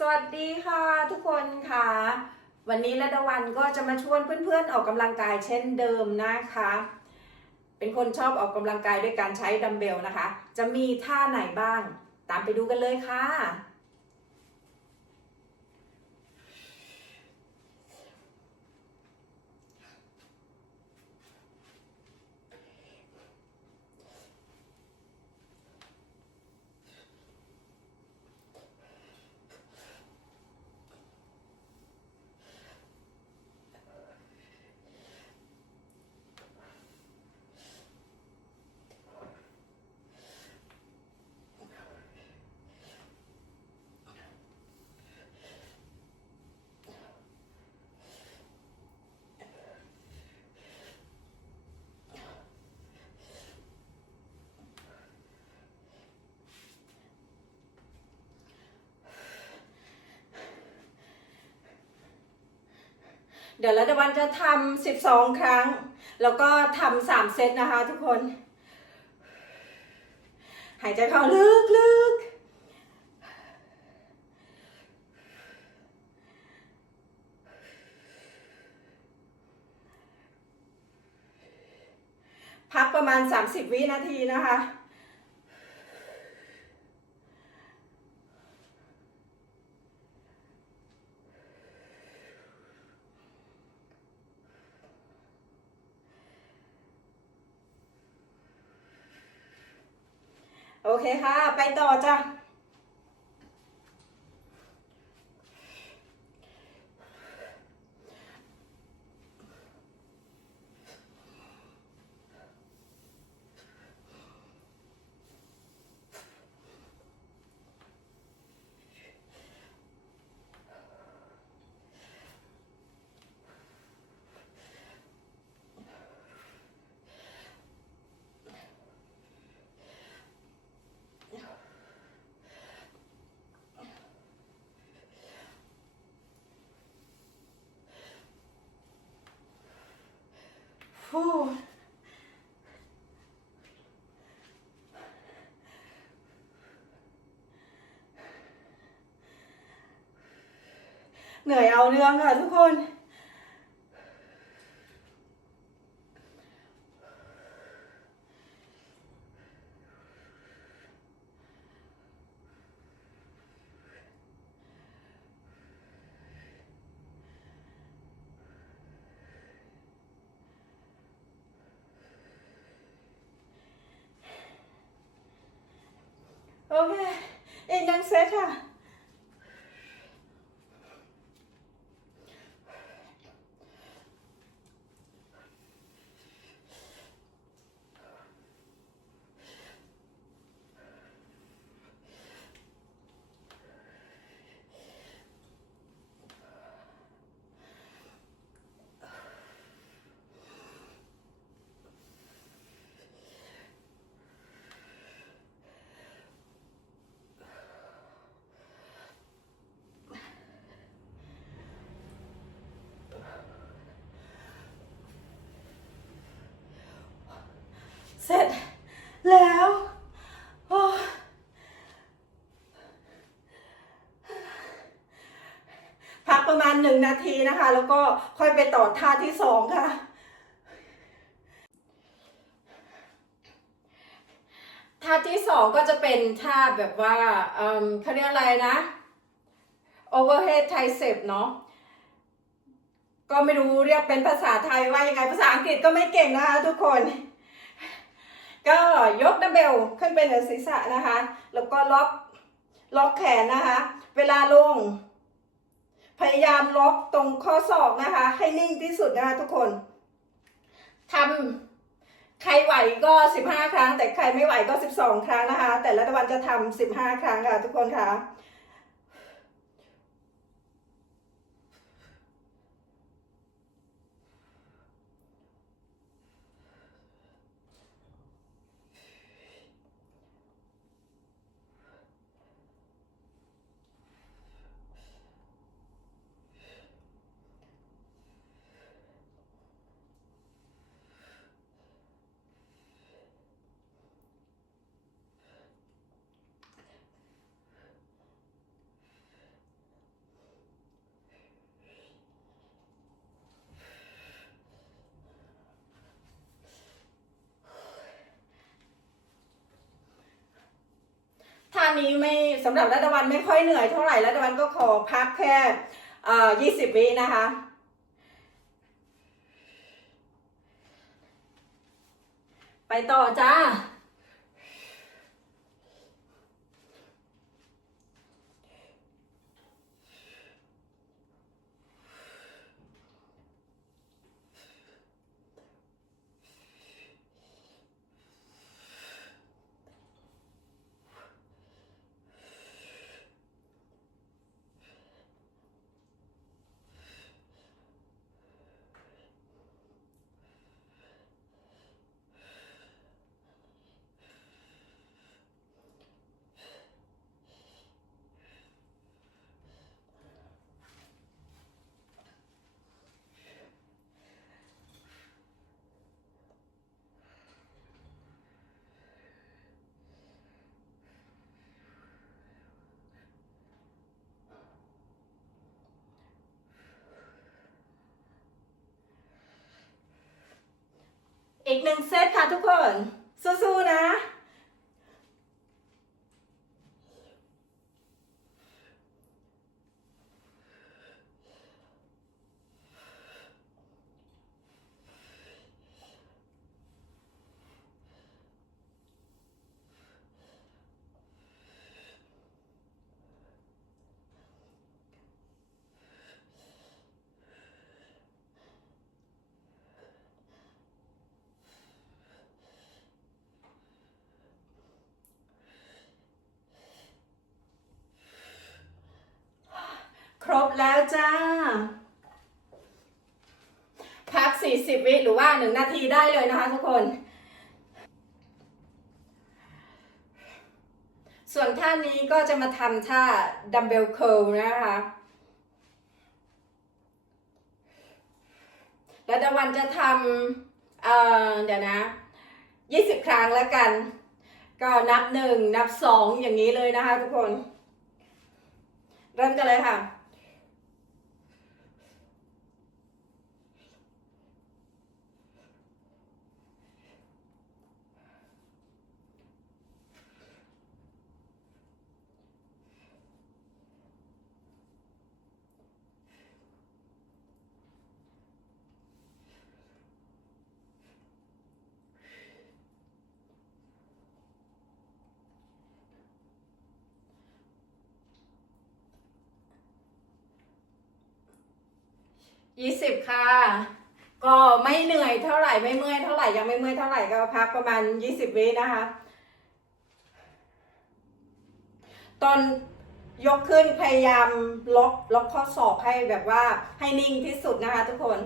สวัสดีค่ะทุกคนค่ะ วันนี้ระดวันก็จะมาชวนเพื่อนๆออกกำลังกายเช่นเดิมนะคะ เป็นคนชอบออกกำลังกายด้วยการใช้ดัมเบลนะคะ จะมีท่าไหนบ้าง ตามไปดูกันเลยค่ะ เดี๋ยวระดวันจะทำ12ครั้ง แล้วก็ทำสามเซตนะคะ ทุกคน หายใจเข้าลึกๆพักประมาณ 30 วินาทีนะคะ เคค่ะ ไปต่อจ้ะ เหนื่อยเอาเรื่องค่ะทุกคน โอเค อีกหนึ่งเซตค่ะ เสร็จแล้วโอ้พักประมาณห นาทีนะคะ แล้วก็ค่อยไปต่อท่าที่สองค่ะ ท่าที่สองก็จะเป็นท่าแบบว่าเอิ่มเขาเรียกอะไรนะ overhead tricep เนาะก็ไม่รู้เรียกเป็นภาษาไทยว่ายังไงภาษาอังกฤษก็ไม่เก่งนะคะทุกคน ก็ยกดัมเบลขึ้นไปเหนือศีรษะนะคะ แล้วก็ล็อกล็อกแขนนะคะ เวลาลง พยายามล็อกตรงข้อศอกนะคะ ให้นิ่งที่สุดนะคะทุกคนทำใครไหวก็ 15 ครั้ง แต่ใครไม่ไหวก็ 12 ครั้งนะคะ แต่ละวันจะทำ15 ครั้งค่ะทุกคนค่ะ นี้ไม่สำหรับรัตวันไม่ค่อยเหนื่อยเท่าไหร่รัตวันก็ขอพักแค่เอ่อยี่สิบวินะคะไปต่อจ้า อีกหนึ่งเซตค่ะทุกคน สู้ๆนะ ครบ แล้วจ้า พัก 40 วิหรือว่า 1 นาทีได้เลยนะคะทุกคน ส่วนท่านี้ก็จะมาทำท่าดัมเบลเคิลนะคะ แล้วตะวันจะทำเเดี๋ยวนะ 20 ครั้งแล้วกัน ก็นับ1นับ2อย่างนี้เลยนะคะทุกคน เริ่มกันเลยค่ะ ยี่สิบค่ะ ก็ไม่เหนื่อยเท่าไหร่ไม่เมื่อยเท่าไหร่ยังไม่เมื่อยเท่าไหร่ก็พักประมาณยี่สิบวินะคะ ตอนยกขึ้นพยายามล็อกล็อกข้อศอกให้แบบว่าให้นิ่งที่สุดนะคะทุกคน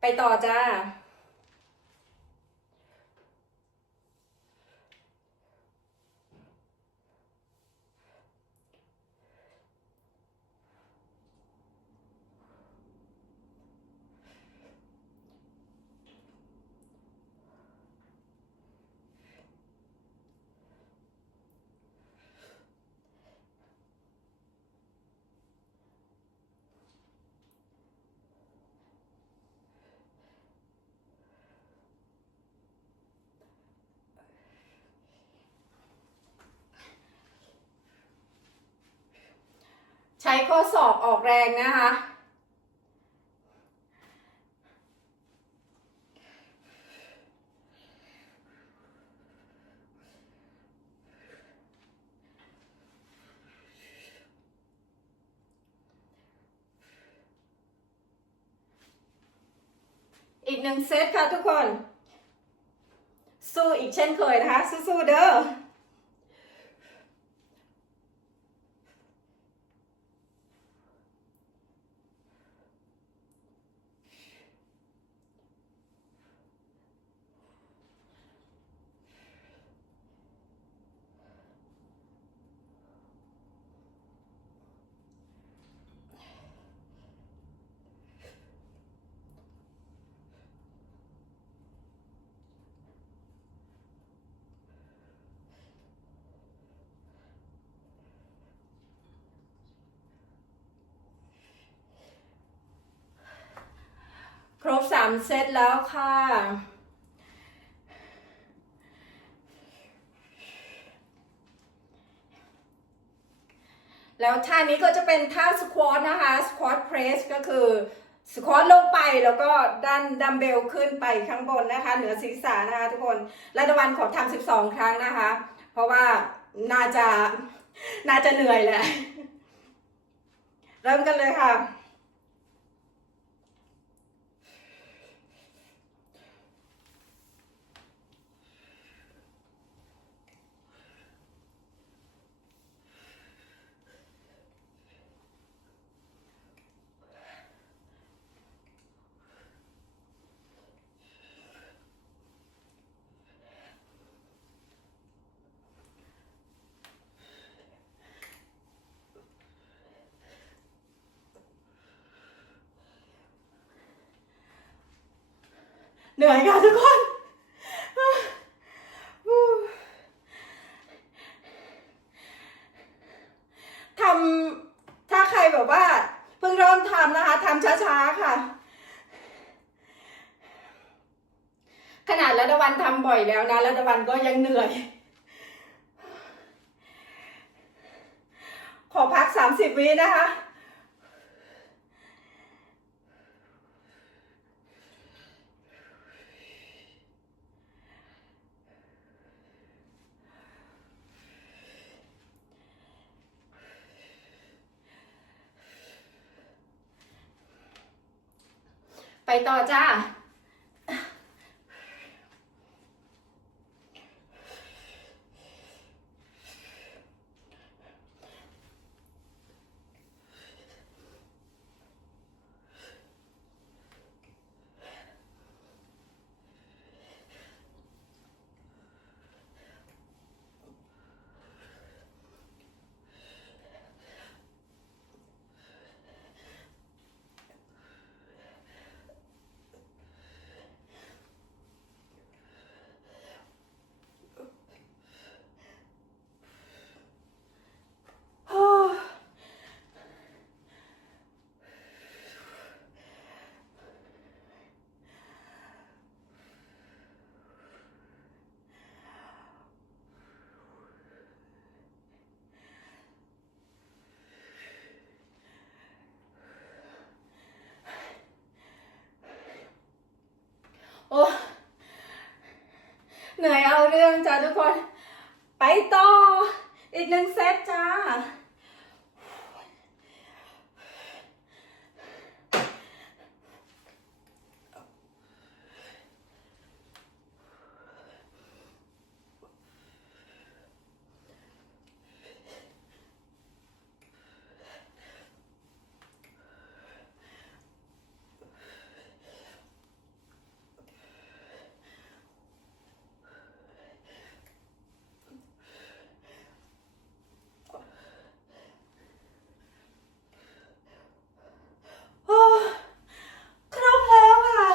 ไปต่อจ้า ใช้ข้อศอกออกแรงนะคะ อีกหนึ่งเซตค่ะทุกคน สู้อีกเช่นเคยนะคะ สู้ๆเด้อ รบสามเซตแล้วค่ะ แล้วท่านี้ก็จะเป็นท่าสควอตนะคะ สควอตเพรสก็คือสควอตลงไปแล้วก็ดันดัมเบลขึ้นไปข้างบนนะคะ เหนือศีรษะนะคะทุกคนและตะวันขอทำ12ครั้งนะคะ เพราะว่าน่าจะน่าจะเหนื่อยแหละ เริ่มกันเลยค่ะ เหนื่อยค่ะทุกคนทำถ้าใครแบบว่า เพิ่งเริ่มทำนะคะทำช้าๆค่ะ ขนาดระดวันทำบ่อยแล้วนะระดวันก็ยังเหนื่อย ขอพัก30วินะคะ ไปต่อจ้า จ้าทุกคน ไปต่อ อีกหนึ่งเซตจ้า โอ้ครบแล้วค่ะ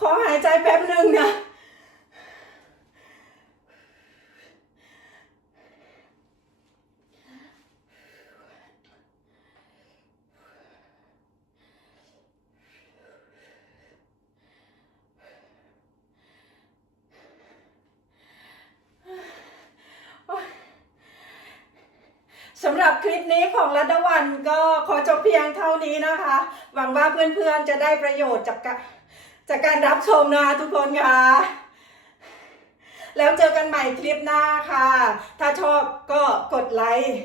ขอหายใจแป๊บหนึ่งนะ สำหรับคลิปนี้ของรัตวันก็ขอจบเพียงเท่านี้นะคะ หวังว่าเพื่อนๆจะได้ประโยชน์จากกะจากการรับชมนะคะทุกคนค่ะ แล้วเจอกันใหม่คลิปหน้าค่ะ ถ้าชอบก็กดไลค์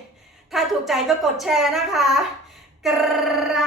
ถ้าถูกใจก็กดแชร์นะคะ กรา